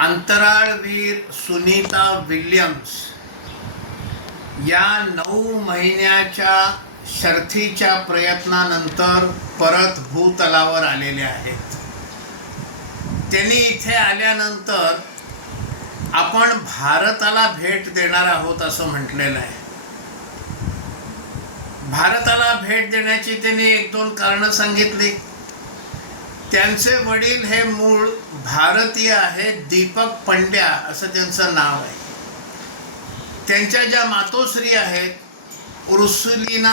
अंतराळवीर Sunita Williams या 9 महिन्याच्या शर्थीच्या प्रयत्नानंतर परत भूतलावर आलेले आहेत. त्यांनी इथे आल्यानंतर आपण भारताला भेट देणार आहोत असं म्हटलेलं आहे. भारताला भेट देण्याची त्यांनी 1-2 कारणं सांगितली. त्यांचे वडील हे मूळ भारतीय आहेत, दीपक पंड्या असं त्यांचं नाव आहे. त्यांच्या ज्या मातोश्री आहेत उर्सुलिना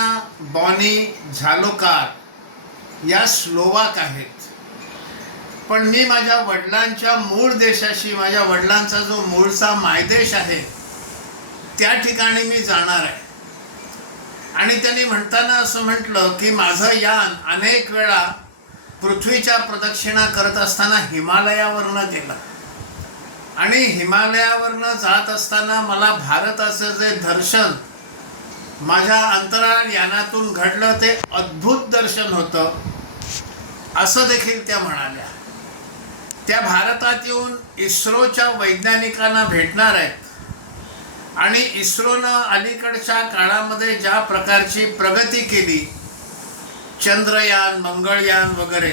बॉनी झालोकार या स्लोवाक आहेत. पण मी माझ्या वडिलांच्या मूळ देशाशी, माझ्या वडिलांचा जो मूळचा मायदेश आहे त्या ठिकाणी मी जाणार आहे. आणि त्यांनी म्हणताना असं म्हटलं की माझं यान अनेक वेळा पृथ्वीच्या प्रदक्षिणा करत असताना हिमालयावरनं गेलं आणि हिमालयावरनं जात असताना मला भारताचं जे दर्शन माझ्या अंतराळ यानातून घडलं ते अद्भुत दर्शन होतं असं देखील त्या म्हणाल्या. त्या भारतात येऊन इस्रोच्या वैज्ञानिकांना भेटणार आहेत आणि इस्रोनं अलीकडच्या काळामध्ये ज्या प्रकारची प्रगती केली, चंद्रयान, मंगळयान वगैरे,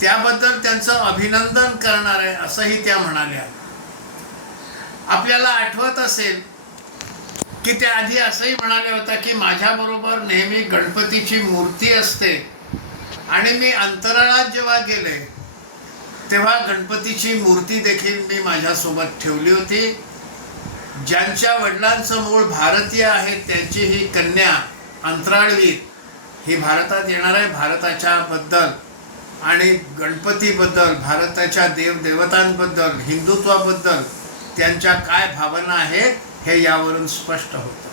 त्याबद्दल त्यांचं अभिनंदन करणार आहे असंही त्या म्हणाल्या. आपल्याला आठवत असेल की त्या आधी असंही म्हणाल्या होत्या की माझ्याबरोबर नेहमी गणपतीची मूर्ती असते आणि मी अंतराळात जेव्हा गेले तेव्हा गणपतीची मूर्ती देखील मी माझ्यासोबत ठेवली होती. ज्यांच्या वडिलांचं मूळ भारतीय आहे त्यांची ही कन्या अंतराळवीर ही भारतात येणार आहे. भारताच्या बद्दल आणि गणपतीबद्दल, भारताच्या देवदेवतांबद्दल, हिंदुत्वाबद्दल त्यांच्या काय भावना आहेत हे यावरून स्पष्ट होतं.